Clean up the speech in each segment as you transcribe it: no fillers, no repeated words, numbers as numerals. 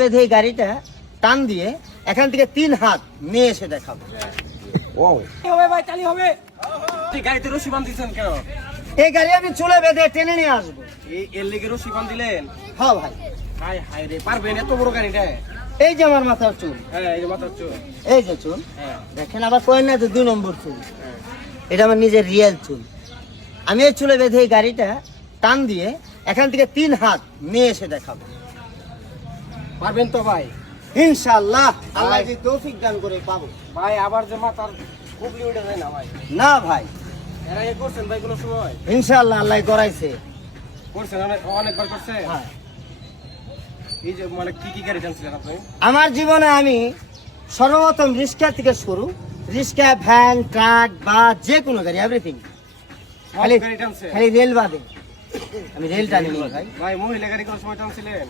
বেঁধে এই গাড়িটা টান দিয়ে এখান থেকে 3 হাত নিয়ে এসে দেখাবো। হবে ভাই, চালি হবে। গাড়িতে রশি বাঁধছেন কেন? এই গাড়ি আমি চুলে বেঁধে টেনে নিয়ে আসবো। এর লেগে রশি বাঁধিলেন? হ্যাঁ ভাই। হাই হাই রে, পারবেন এত বড় গাড়িটা? এই যে আমার মাথার চুল, হ্যাঁ এই যে মাথার চুল, এই যে চুল, হ্যাঁ দেখেন আবার কয়েন না যে 2 নম্বর চুল, হ্যাঁ। এটা আমার নিজের রিয়েল চুল। আমি এই চুলে বেঁধে এই গাড়িটা টান দিয়ে এখান থেকে 3 হাত নিয়ে এসে দেখাবো। পারবেন তো ভাই? ইনশাআল্লাহ, আল্লাহ যদি তৌফিক দান করে পাবো। ভাই আবার যে মাথার কুবলি উঠে যায় না ভাই? না ভাই, এর আগে করছেন ভাই কোনো সময়? ইনশাআল্লাহ আল্লাহ করাইছে। করছেন, অনেকবার করছেন? হ্যাঁ। এই যে মানে কি গাড়ি টানছিলেন আপনি? আমার জীবনে আমি সর্বপ্রথম রিক্সা থেকে শুরু, রিক্সা, ভ্যান, ট্রাক বা যে কোনো গাড়ি, এভরিথিং। খালি গাড়ি টানছে? খালি রেল বাদে আমি রেল টানি ভাই। ভাই মহিলা গাড়ি কোনো সময় টানছিলেন?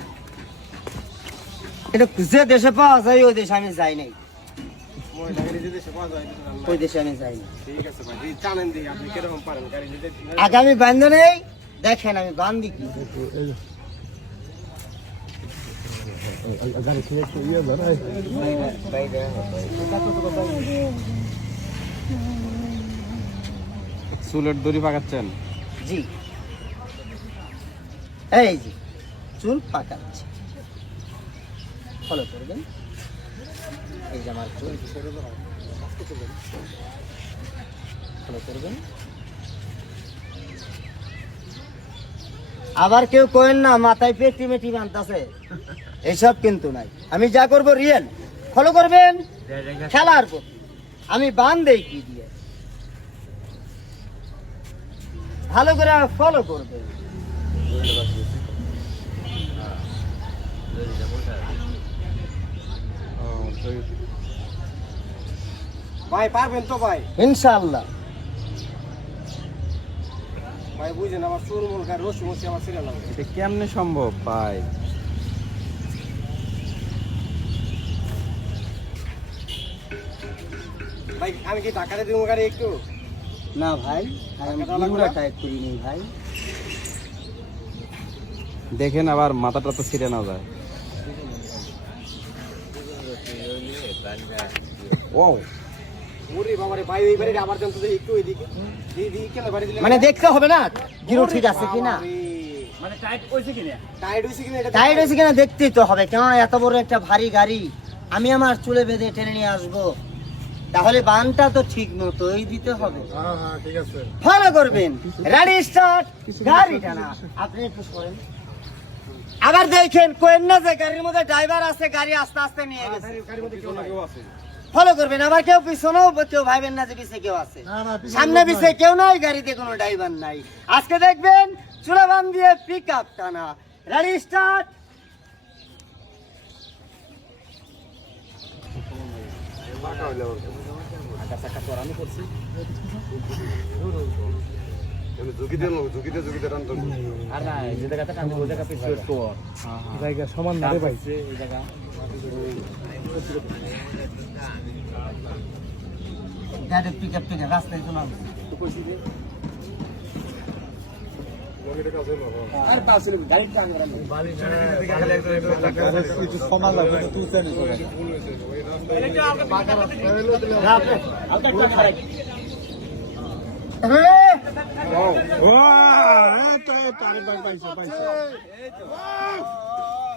এটা যে দেশে পাওয়া যায় ওই দেশে আমি যাই নাই, মহিলা গাড়ি যে দেশে পাওয়া যায় ওই দেশে আমি যাই না। ঠিক আছে ভাই, জানেন দিই আপনি কিরকম পারেন গাড়ি নিতে। আগামী বান্ধব নেই, দেখেন আমি বান্ধি কি। চুলের দড়ি পাকাচ্ছেন? জি, এই যে চুল পাকাচ্ছি, ফলো করবেন। এই যে আমার চুল, ফলো করবেন। আবার কেউ কয়েন না মাথায় পেটি মেটি বানতেছে, এইসব কিন্তু নাই। আমি যা করব রিয়েল, ফলো করবেন। খেলার পর আমি বান দেই কি দিয়ে, ভালো করে ফলো করবেন। ভাই পারবেন তো ভাই? ইনশাআল্লাহ। ভাই বুঝেন আমার চুল মুল গাড়ি রশি মশি আমার ছিঁড়ে লাগবে। এটা কেমনে সম্ভব ভাই? ভাই আমি কি ঢাকাতে দিব গাড়ি একটু? না ভাই, আমি পুরো টাইপ করিনি ভাই। দেখেন আবার মাথাটা তো ছিঁড়ে না যায়। ও ওরে বাবা রে ভাই, এই বাড়িটা আবার জানতো যে একটু এদিকে দিদি কেন বাড়ি দিলেন? মানে দেখতে হবে না গিরো ঠিক আছে কিনা, মানে টাইট হইছে কিনা? টাইট হইছে কিনা এটা টাইট হয়েছে কিনা দেখতেই তো হবে, কেননা এত বড় একটা ভারী গাড়ি আমি আমার চুলে বেঁধে টেনে নিয়ে আসবো, তাহলে বানটা তো ঠিক মতোই দিতে হবে। হ্যাঁ ঠিক আছে। ফলো করবেন। রেডি স্টার্ট, গাড়ি টানা। আপনি একটু সরেন। আবার দেখেন কোয়েন না যে গাড়ির মধ্যে ড্রাইভার আছে, গাড়ি আস্তে আস্তে নিয়ে গেছে। গাড়ির মধ্যে কেউ না কেউ আছে। ফলো করবেন। আবার কেউ পিছনেও কেউ ভাইবেন না যে পিছে কেউ আছে, না, না, পিছনে সামনে লোক পিছে কেউ নাই, গাড়িতে কোনো ড্রাইভার নাই। আজকে দেখবেন চুলা বান দিয়ে পিক আপ টানা। Ready start. আর না এই জায়গাটা টান দিব, ওই জায়গা পিছু একটু জায়গা সমান না রে ভাই। এই জায়গা গাড়ি পিক আপ টেনে রাস্তায় চলাম। আর পাশে গাড়ি টান করা কিছু সমান লাগবে তো তুই জানিস সবাই।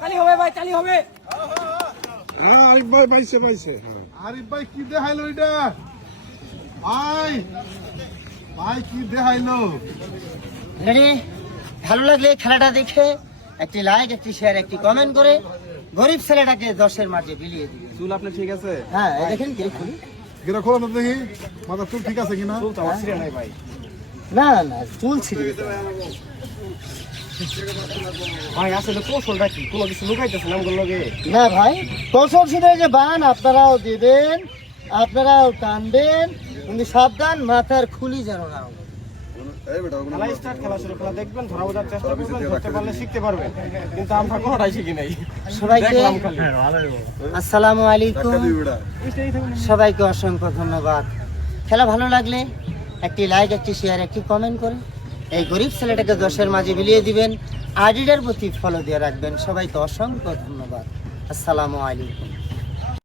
চালি হবে ভাই, চালি হবে। আরিফ ভাই পাইছে পাইছে। আরিফ ভাই কি দেখাইলো এটা? ভাই ভাই কি দেখাইলো? রেডি? ভালো লাগলে খেলাটা দেখে একটি লাইক, একটি শেয়ার, একটি কমেন্ট করে গরিব ছেলেটাকে 10-এর মাঝে বিলিয়ে দিবেন। চুল আপনি ঠিক আছে? হ্যাঁ, এই দেখেন কি খুলি। গেরা খোলা তো দেখি মাথা চুল ঠিক আছে কিনা। চুল তো আমার ছিঁড়ে নাই ভাই। না না না, চুল ছিঁড়ে গেছে। ভাই আসলে কৌশলটা কি? কোনো কিছু লুকাইতেছে নামগুলো লগে? না ভাই, কৌশল ছিল যে বান আপনারাও দিবেন, আপনারাও টানবেন, কিন্তু সাবধান মাথার খুলি যেন না হয়। খেলা স্টার্ট, খেলা শুরু, খেলা দেখবেন, ধরা বোঝার চেষ্টা করবেন, ধরতে পারলে শিখতে পারবেন, কিন্তু আমরা কোনোটাই শিখি নাই। সবাইকে দেখলাম খালি। আসসালামু আলাইকুম, সবাইকে অসংখ্য ধন্যবাদ। খেলা ভালো লাগলে একটি লাইক, একটি শেয়ার, একটি কমেন্ট করে এই গরিব ছেলেটাকে 10-এর মাঝে বিলিয়ে দিবেন। আইডিটার প্রতি ফলো দিয়ে রাখবেন। সবাইকে অসংখ্য ধন্যবাদ। আসসালামু আলাইকুম।